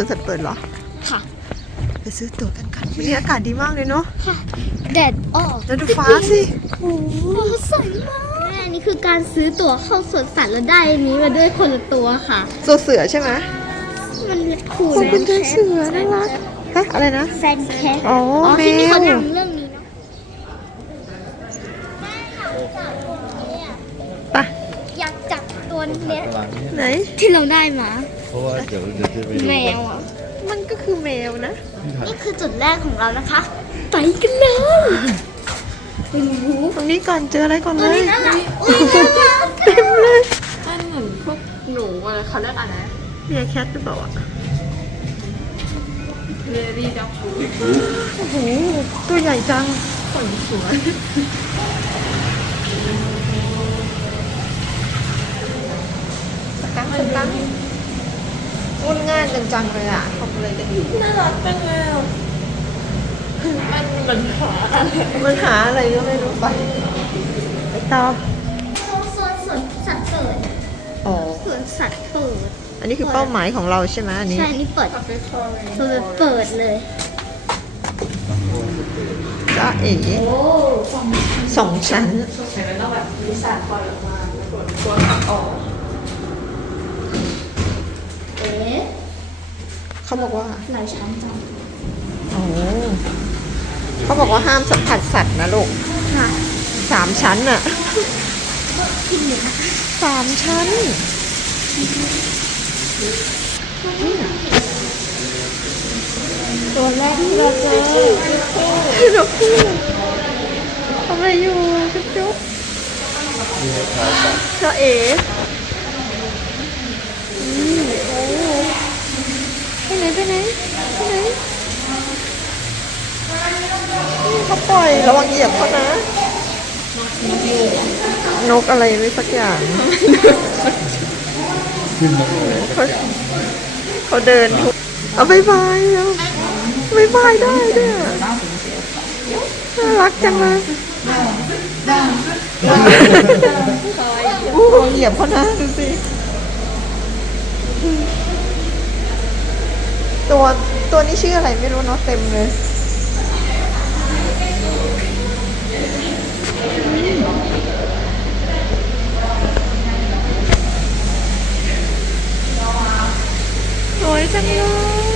วนสัตว์เปิดเหรอ ค่ะ ไปซื้อตั๋วกันกันวันนี้อากาศดีมากเลยเนาะ ค่ะ แดดออกแล้วดูฟ้าสิ โอ้โหสวยมากแม่นี่คือการซื้อตั๋วเข้าสวนสัตว์แล้วได้อันนี้มาด้วยคนละตัวค่ะตัวเสือใช่ไหมมันถูกขอบคุณตัวเสือน่ารักฮะอะไรนะแฟนแคทอ๋อที่นี่เขาแมวทำเรื่องนี้เนาะแม่อยากจับตัวเนี้ยไป อยากจับตัวเนี้ยหลังเนี่ยไหน ที่เราได้มา เพราะว่าเดี๋ยวเดี๋ยวจะไปดูแมวอะ มันก็คือแมวนะ นี่คือจุดแรกของเรานะคะ ไปกันเลยโอ้โหตรงนี้ก่อนเจออะไรก่อนตัเลวนี้ยน่ารักอุ้ยน่ารักเต็มเลยนั่นเหมือนพวกหนูอะไรเขาเรียกอะไรนะเมียแคทหรือเปล่าอะเรดี้ด็อกฟูโอ้โหตัวใหญ่จังขนสวยสกังสกัง งุนง่านจังๆเลยอะทำอะไรกันอยู่ น่ารักจังเลยอะมันเหมือนขาอะไรมันหาอะไรก็ไม่รู้ไปไปต่อสวนสวนสัตว์เปิดอ๋อ สวนสัตว์เปิดอันนี้คือเป้าหมายของเราใช่ไหมอันนี้ ใช่นี่เปิดคาเฟ่คอร์เปิดเปิดเลยจ้าเอ๋สองชั้นเห็นไหมต้องแบบมีสารปล่อยออกมาแล้วกดตัวขับออก เอ๊ะ เขาบอกว่าหลายชั้นจังโอ้เขาบอกว่าห้ามสัมผัสสัตว์นะลูกค่ะสามชั้นน่ะกินหนึ่งนะคะสามชั้นตัวแรกที่เราเจอดอกคู่ทำอะไรอยู่จุ๊บจุ๊บเจ้าเอ๋อืมโอ้ ไปไหนไปไหนไปไหนเขาปล่อยระวังเหยียบเขานะนกอะไรไม่สักอย่างเขาเขาเดินทุกเอาบายบายเอาบายบายได้ด้วยอน่ารักจังเลยอู้เหยียบเขานะดูสิ ตัวตัวนี้ชื่ออะไรไม่รู้เนาะเต็มเลย สวยจังเล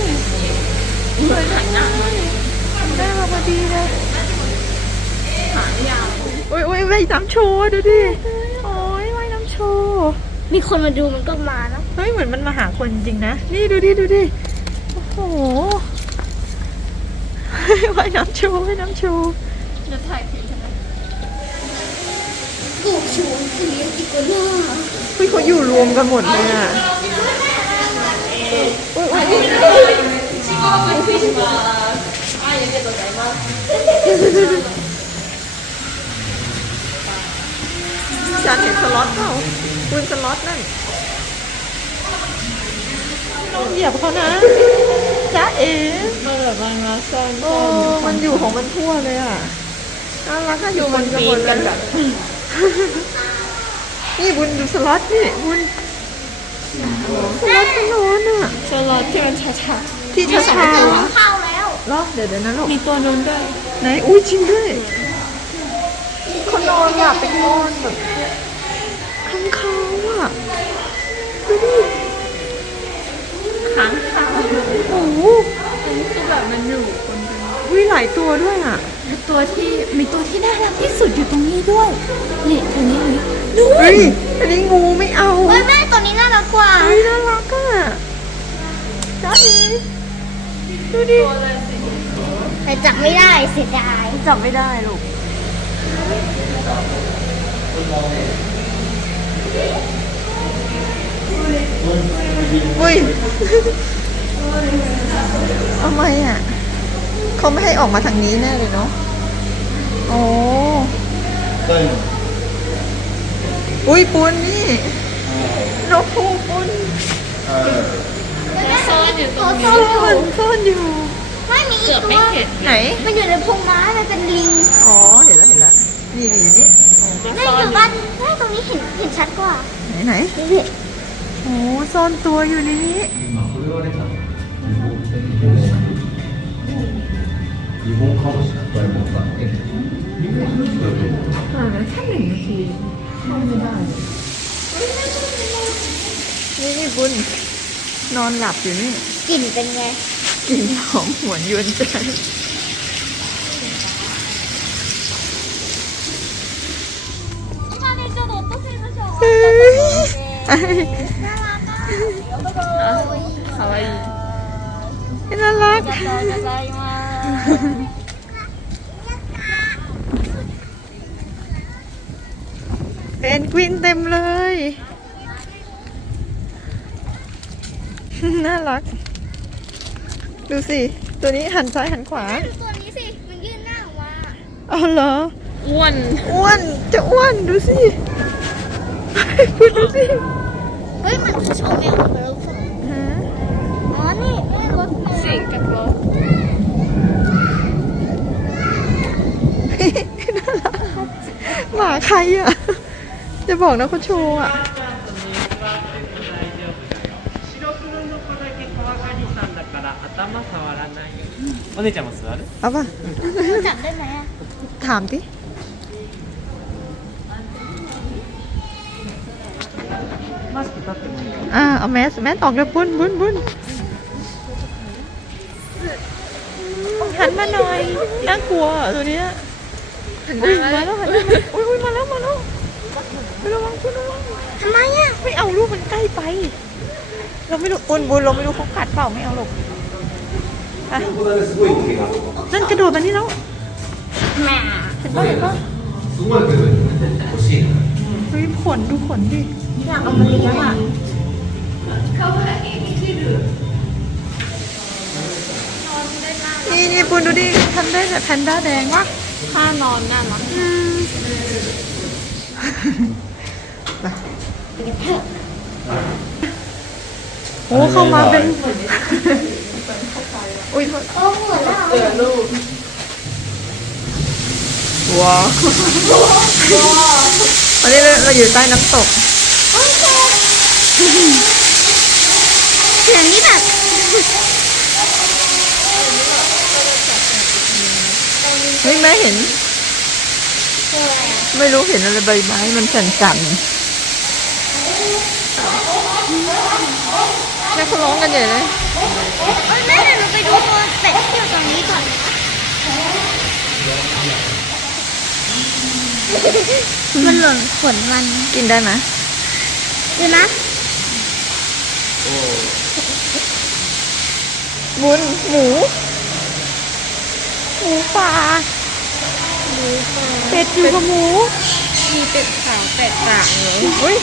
ยสวยจังเลยได้มาพอดีเลยหางยาวโอ้ยโอ้ยว่ายน้ำโชว์ดูดิ โอ้ยว่ายน้ำโชว์ มีคนมาดูมันก็มานะ เฮ้ย เหมือนมันมาหาคนจริงๆนะ นี่ดูดิ ดูดิ โอ้โหเฮ้ยว่ายน้ำโชว์ว่ายน้ำโชว์จะถ่ายคลิปใช่ไหมกูชูเสียงอีกแล้วเฮ้ยเขาอยู่รวมกันหมดเลยอะโอ้ยโอ้ยจานเห็นสล็อตเปล่าคุณสล็อต นั่นต้องเหยียบเขานะจ้าเอ๋มันแบบมันมาซ่อนโอ้มันอยู่ของมันทั่วเลยอะน่ารักอะอยู่มันกันหมดเลยนี่บุญดูสล็อตนี่บุญสล็อตมันนอนอะสล็อตที่มันช้าที่ช้าช้าเจอเหรอเข้าแล้วเหรอเดี๋ยวเดี๋ยวนะลูกๆมีตัวนู้นด้วยไหนอุ้ยจริงด้วยเขานอนอะเป็นนอนแบบข้างเขาอะดูดิ ค้างคาวโอ้โหอันนี้คือแบบมันอยู่คนเดียวอุ้ยหลายตัวด้วยอะ แล้วตัวที่มีตัวที่น่ารักที่สุดอยู่ตรงนี้ด้วยนี่ตัวนี้นี่ดูเฮ้ย อันนี้งูไม่เอาเฮ้ยแม่ตัวนี้น่ารักกว่าเฮ้ยน่ารักอะจ้าเอ๋ดูดิแต่จับไม่ได้เสียดายจับไม่ได้ลูก อุ้ยทำไมอะ เขาไม่ให้ออกมาทางนี้แน่เลยเนาะ โอ้เต้นอุ้ยปุนนี่นกพูปุนเออซ่อนอยู่ตรงตัวนี้โตซ่อนซ่อนอยู่ ไม่มีอีเกืกอบตัไม่วเห็นไหน มันอยู่ในพงไม้มันเป็นลิง อ๋อ เห็นแล้วเห็นแล้วนี่นี่นี่มันแม่ซ่ออนยู่บ้านแม่ตรงนี้เห็นเห็นชัดกว่า ไหนไหนนี่พี่ โอ้ซ่อนตัวอยู่ในนี้ผ่านมาแค่หนึ่งนาทีนอนไม่ได้นี่นี่บุญนอนหลับอยู่นี่กลิ่นเป็นไงกลิ่นหอมหวนยนใจ かわいいน่ารัก ありがとうございます。 เพนกวินเต็มเลย น่ารัก ดูสิ ตัวนี้หันซ้ายหันขวา ดูตัวนี้สิ มันยื่นหน้าออกมา เอาเหรอ อ้วน อ้วน จะอ้วน ดูสิ พูดดูสิ เฮ้ย มันคือโชว์แมว ใครอ่ะ จะบอกนะเขาโชว์อ่ะ 白黒の子だけ怖がりさんだから頭触らないようにお姉ちゃんも座る เอาป่ะ จับได้ไหมอะ ถามดิ マスク立ってもいいよ อ่า เอาแมส แมสออกแล้วบุญบุญบุญหันมาหน่อย น่ากลัวอ่ะตัวเนี้ย ถึงมาแล้วมาแล้วอุ้ยมาแล้วมาแล้วระวังคุณระวังทำไมอะไม่เอาลูกมันใกล้ไป เราไม่รู้บนบนเราไม่รู้เขากัดเปล่าไม่เอาหรอกนั่นกระโดดมานี่แล้วแม่เห็นป่ะเห็นป่ะเฮ้ยขนดูขนดิอยากเอามาเลี้ยงอะเข้าไปาเอที่ดือนี่นี่ปุนดูดิทำได้แต่แพนด้าแดงวะ ท่านอนน่ารักโอ้เข้ามาเป็นอุ้ยโอ้โหแล้วเจอลูกว้าววันนี้เราเราอยู่ใต้น้ำตกเสียงนี้แบบ เฮ้ยแม่เห็น ไม่รู้เห็นอะไรใบไม้มันสั่นๆแม่เขาร้องกันใหญ่เลยเอ้ยแม่เดี๋ยวเราไปดูตัวเป็ดที่อยู่ตรงนี้ก่อนนะมันหล่นขนมันกินได้ไหมเดี๋ยวนะบุญหมู หมูป่า เป็ดอยู่กับหมูมีเป็ดขาวเป็ดต่างเลยอุ้ย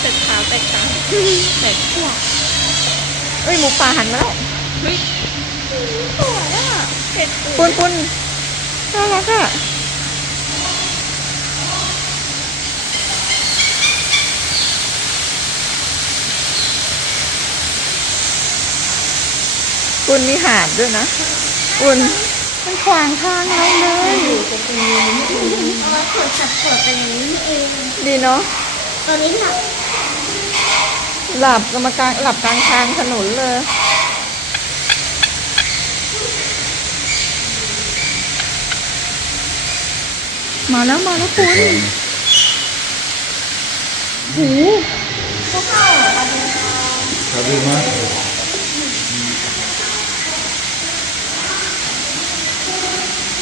เป็ดขาวเป็ดต่างเป็ดพวเอ้ยหมูป่าหันมาแล้วเฮ้ยสวยอะเป็ดปุนปุนน่ารักอะปุนมีหาดด้วยนะปุน มันขวางทางเราเลยเอาไว้ขวดสับขวดเป็นอย่างนี้เองดีเนาะตอนนี้หลับหลับกรรมกลางหลับกลางทางถนนเลยมาแล้วมาแล้วคุณหูพวกเขาสวัสครับสวัสดีครั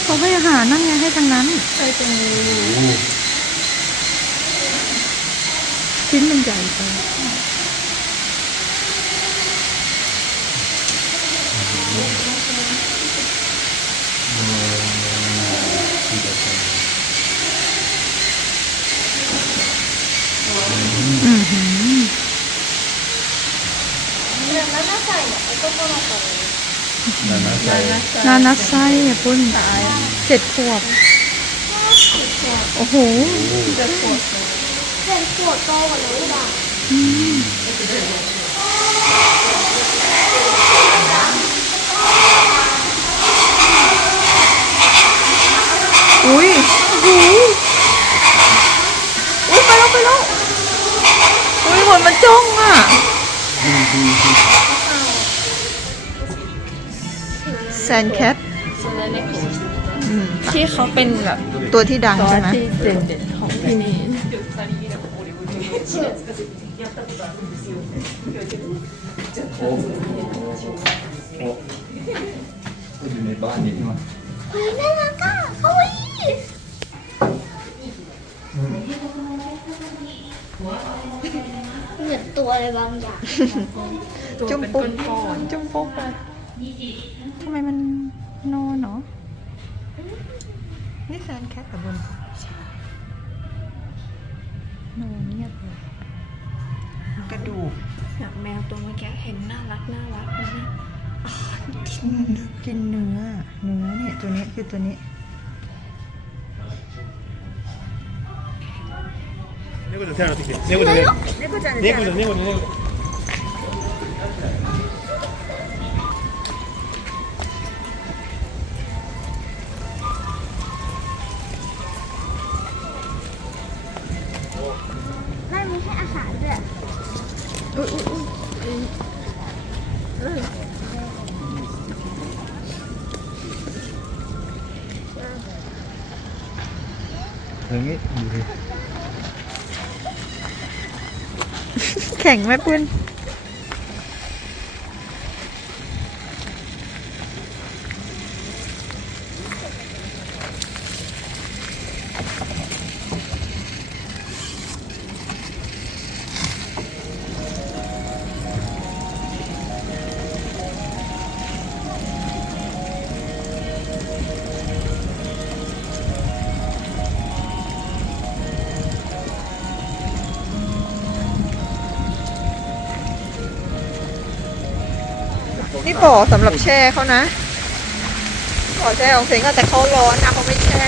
เขาให้อาหารนั่นไงให้ทางนั้นใช่ตรงนี้ชิ้นมันใหญ่ไปอือหือ เรื่องแล้วน่าใส่เนี่ยไอ้ก็ต้องมาใส่ 七歳。นานัสไส้อะปุ้นเจ็ดขวบ โอ้โหเป็นขวดโตกว่านี้อะอุ้ยโอ้โหอุ้ยไปแล้วไปแล้ว แซนแคทที่เขาเป็นแบบตัวที่ดังซอใช่สไหมที่เด่นๆของที่นี่อยู่ในบ้านนี้ใช่ไหมเฮ้ยน่ารักอะโอ้ยเหมือนตัวอะไรบางอย่างจุ่มปุ๊บจุ่มปุ๊บอะ ทำไมมันนอนเนาะนี่แซนแคทเหรอบนนอนเงียบเลยกระดูก แบบแมวตัวเมื่อกี้เห็นน่ารักน่ารักเลยนะ กินกินเนื้อ เนื้อเนี่ยตัวนี้คือตัวนี้ 猫ちゃん手洗ってきて猫ちゃんね猫ちゃん猫ちゃん猫ちゃん猫ちゃん แข็งไหมปุ้น บ่อสำหรับแช่เขานะบ่อแช่ของเซงก็แต่เขาร้อนนะเขาไม่แช่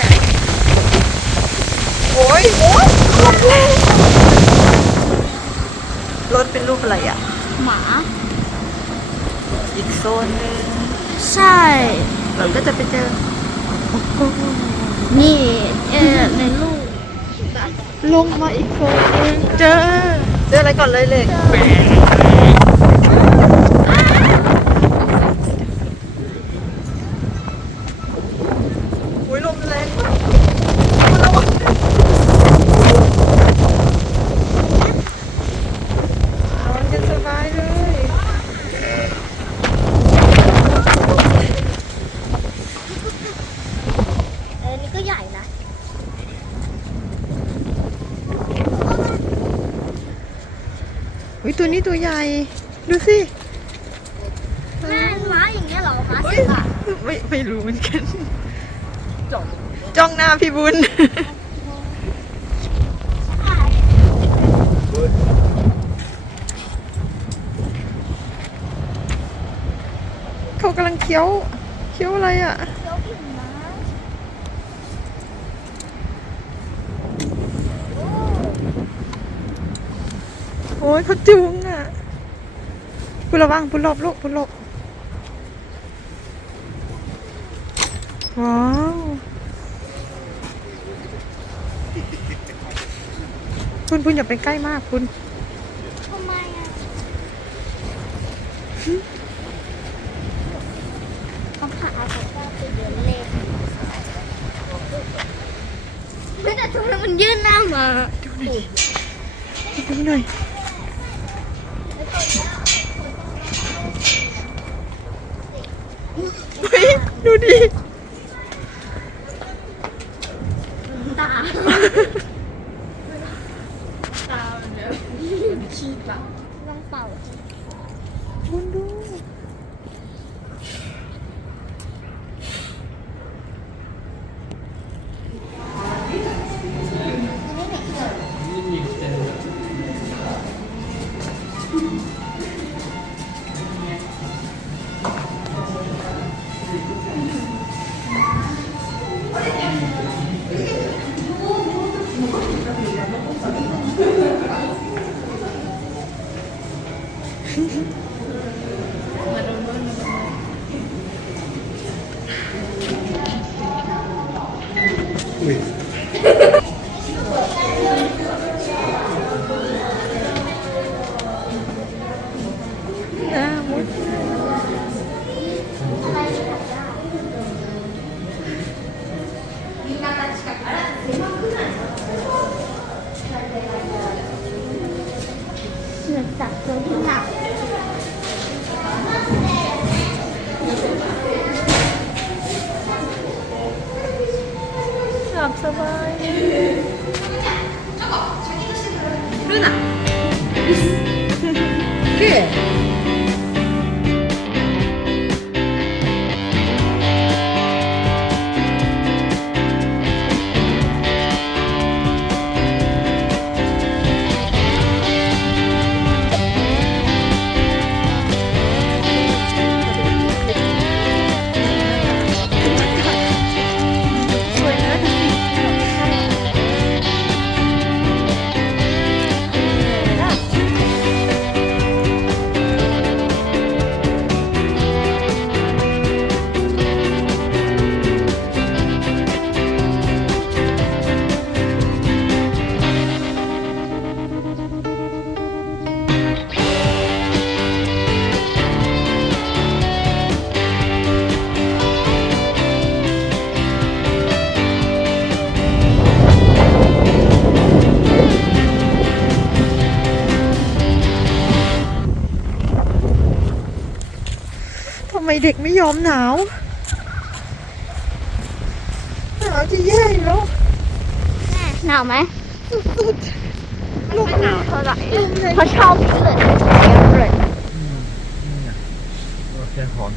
โอ้ยโอ้ยรถรถเป็นรูปอะไรอะ หมา อีกโซนหนึงใช่ เราก็จะไปเจอนี่ เออในลูกลงมาอีกโซนหนึงเจอ เจออะไรก่อนเลยเลยอุ้ยลมแรงมากระวังนอนกันสบายเลย เออนี่ก็ใหญ่นะ อุ้ย ตัวนี้ตัวใหญ่ ดูสิแม่ม้าอย่างเงี้ยเหรอม้าเฮ้เสืยออะไม่ไม่รู้เหมือนกันจ้องหน้าพี่บุญ เขากำลังเคี้ยว เคี้ยวอะไรอะ เดี๋ยวอิ่มนะโอ้ยเขาจุง อะปุณระวังปุณหลบลูกปุณหลบว้าวคุณคุณอย่าไปใกล้มากคุณทำไมอะเขาพาอาไปก้าไปเดินเล่นไม่แต่ทำไมมันยื่นหน้ามาดูหน่อยเฮ้ย ดูดิ with. ส เด็กไม่ยอมหนาว หนาวจะแย่อยู่แล้วหนาวไหมลูกหนาวเท่าไหร่เขาชอบเลยเลยแค่หอน